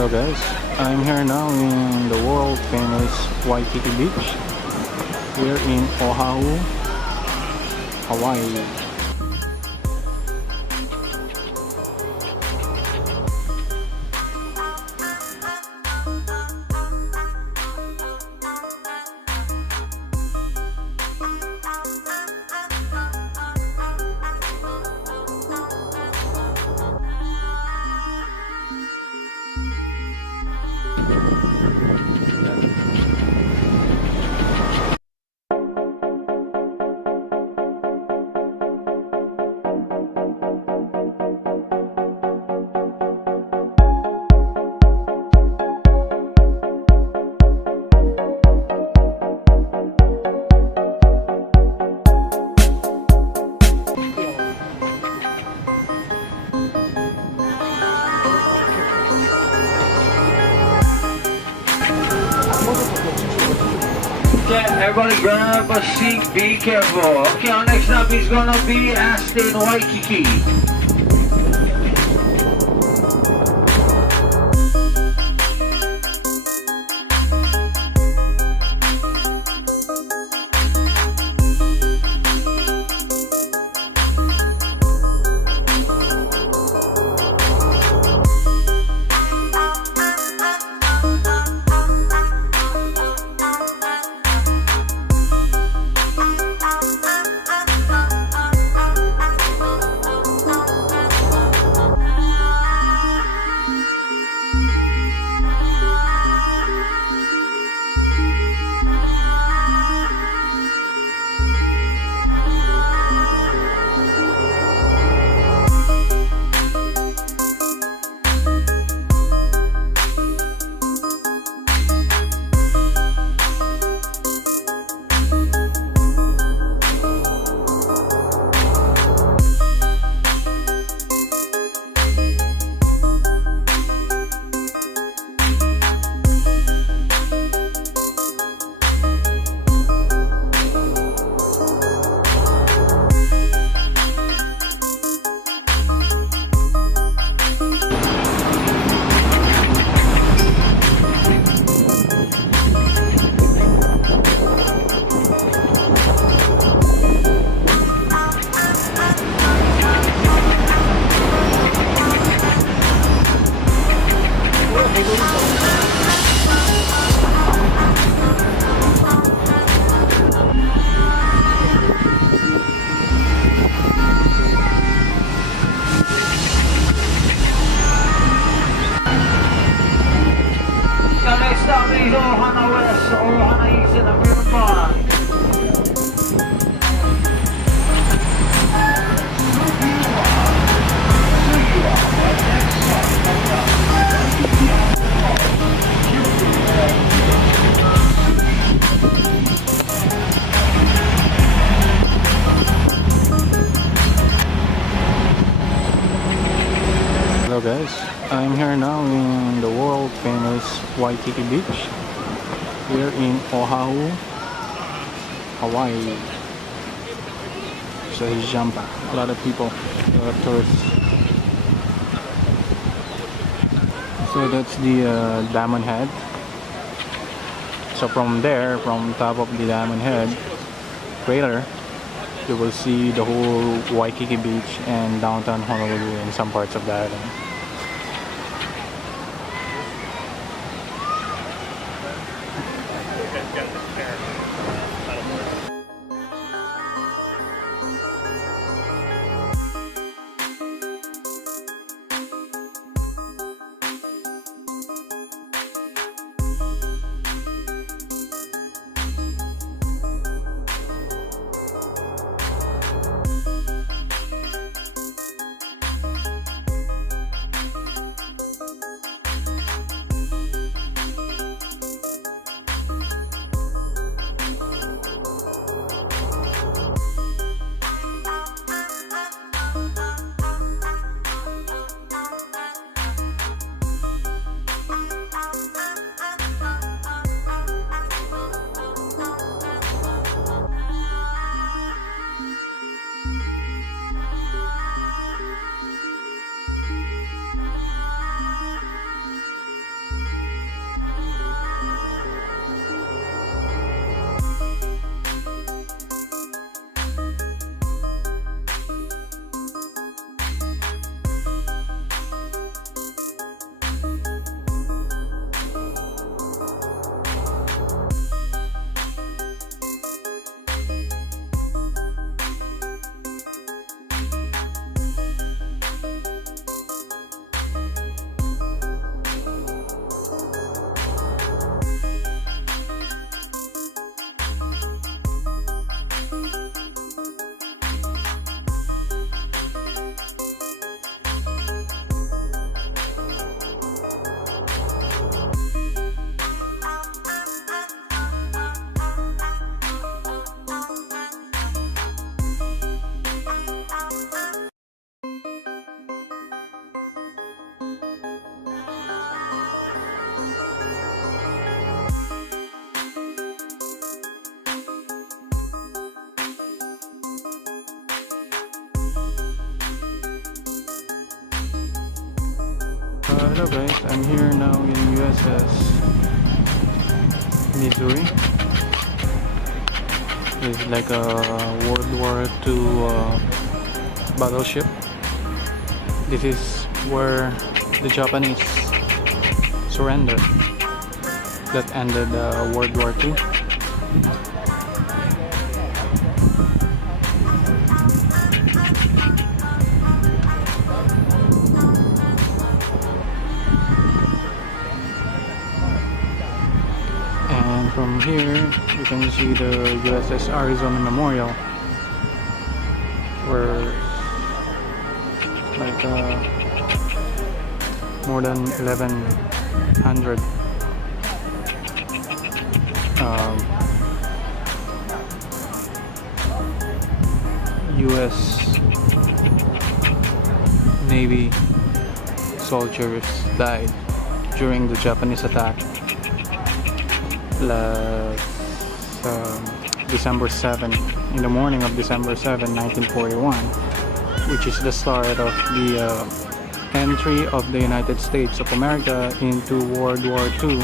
Hello guys, I'm here now in the world famous Waikiki Beach. We're in Oahu, Hawaii. Okay, everybody grab a seat, be careful. Okay, our next stop is gonna be Aston, Waikiki. Next stop is Ohana West, Ohana East, and Vermont. Hello guys, I'm here now in the world famous Waikiki Beach. We're in Oahu, Hawaii. So he's jumping. A lot of people, a lot of tourists. So that's the Diamond Head. So from there, from top of the Diamond Head crater, you will see the whole Waikiki Beach and downtown Honolulu and some parts of the island. Hello guys, I'm here now in USS Missouri. It's like a World War II battleship. This is where the Japanese surrendered. That ended World War II. And from here you can see the USS Arizona Memorial, where like more than 1100 US Navy soldiers died during the Japanese attack last December 7, in the morning of December 7, 1941, which is the start of the entry of the United States of America into World War II.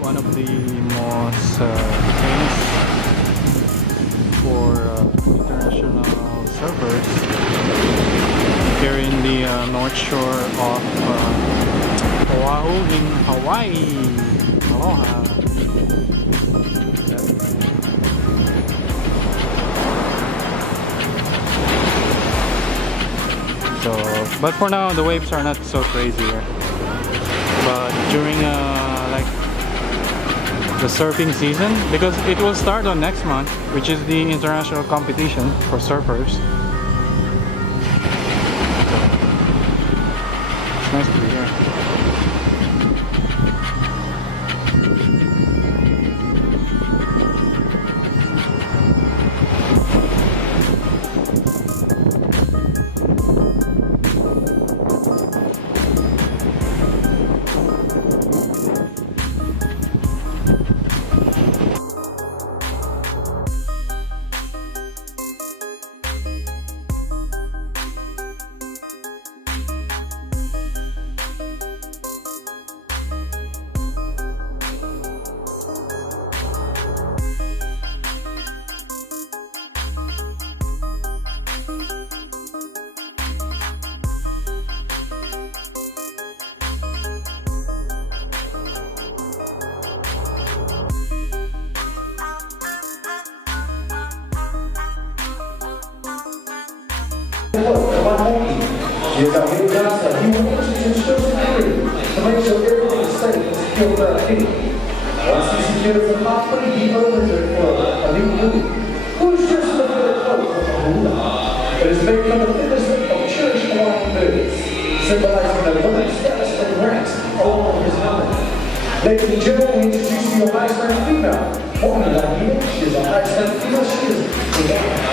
One of the most famous for international surfers here in the north shore of Oahu in Hawaii. Aloha. So, but for now the waves are not so crazy here. But during like the surfing season, because it will start on next month, which is the international competition for surfers. So, it's nice to be here. Make sure everything is safe and secure for our feet. Once he secures the pathway, he opens it for a new room. Who's just looking at the clothes of the hula? It is made from the thinnest of cherished Hawaiian birds, symbolizing the woman's status and ranks all over his helmet. Ladies and gentlemen, we introduce you to a high-strength female. Woman, Waikiki. She is a high-strength female. She is a